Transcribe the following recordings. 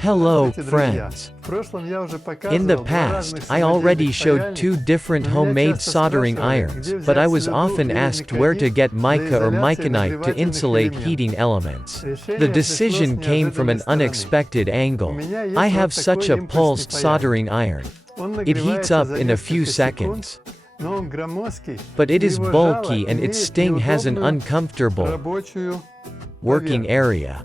Hello, friends. In the past, I already showed two different homemade soldering irons, but I was often asked where to get mica or micanite to insulate heating elements. The decision came from an unexpected angle. I have such a pulsed soldering iron. It heats up in a few seconds. But it is bulky and its sting has an uncomfortable working area.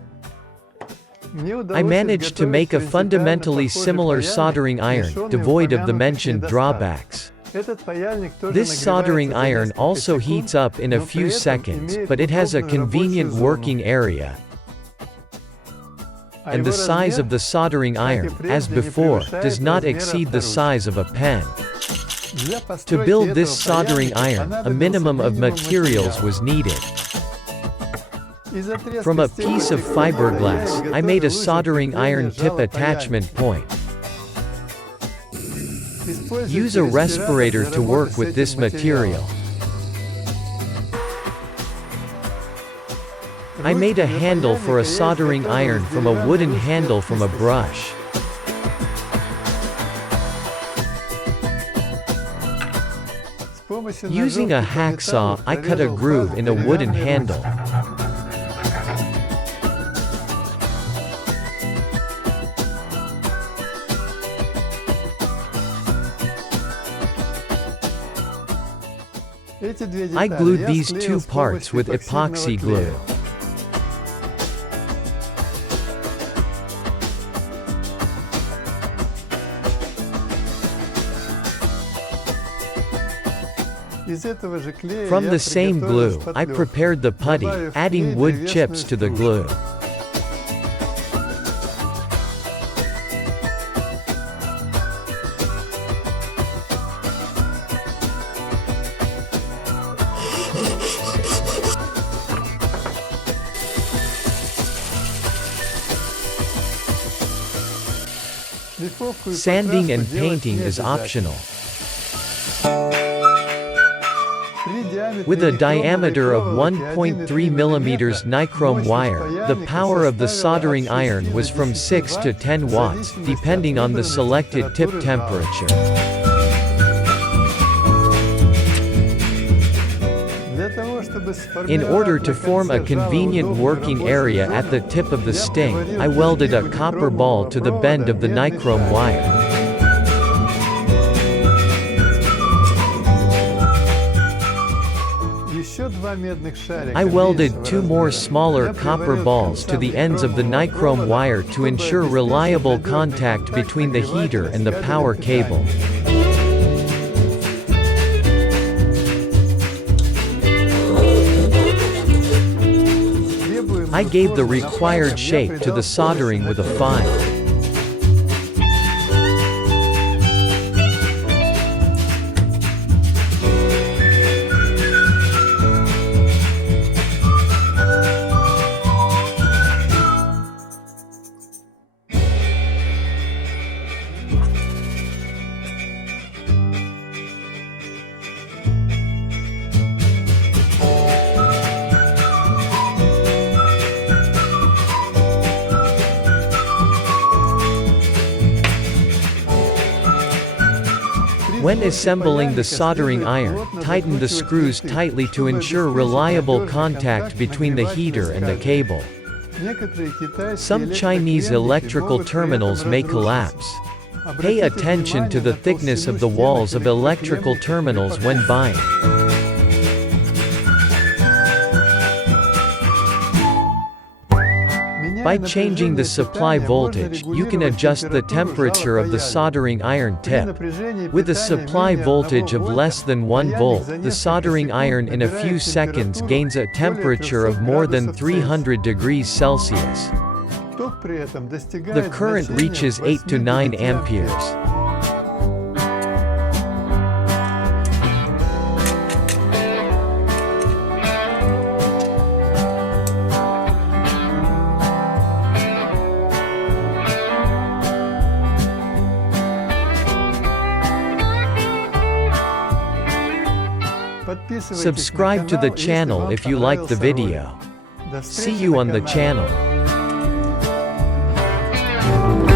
I managed to make a fundamentally similar soldering iron, devoid of the mentioned drawbacks. This soldering iron also heats up in a few seconds, but it has a convenient working area. And the size of the soldering iron, as before, does not exceed the size of a pen. To build this soldering iron, a minimum of materials was needed. From a piece of fiberglass, I made a soldering iron tip attachment point. Use a respirator to work with this material. I made a handle for a soldering iron from a wooden handle from a brush. Using a hacksaw, I cut a groove in a wooden handle. I glued these two parts with epoxy glue. From the same glue, I prepared the putty, adding wood chips to the glue. Sanding and painting is optional. With a diameter of 1.3 mm nichrome wire, the power of the soldering iron was from 6 to 10 watts, depending on the selected tip temperature. In order to form a convenient working area at the tip of the sting, I welded a copper ball to the bend of the nichrome wire. I welded two more smaller copper balls to the ends of the nichrome wire to ensure reliable contact between the heater and the power cable. I gave the required shape to the soldering with a file. When assembling the soldering iron, tighten the screws tightly to ensure reliable contact between the heater and the cable. Some Chinese electrical terminals may collapse. Pay attention to the thickness of the walls of electrical terminals when buying. By changing the supply voltage, you can adjust the temperature of the soldering iron tip. With a supply voltage of less than 1 volt, the soldering iron in a few seconds gains a temperature of more than 300 degrees Celsius. The current reaches 8 to 9 amperes. Subscribe to the channel if you like the video. See you on the channel. you.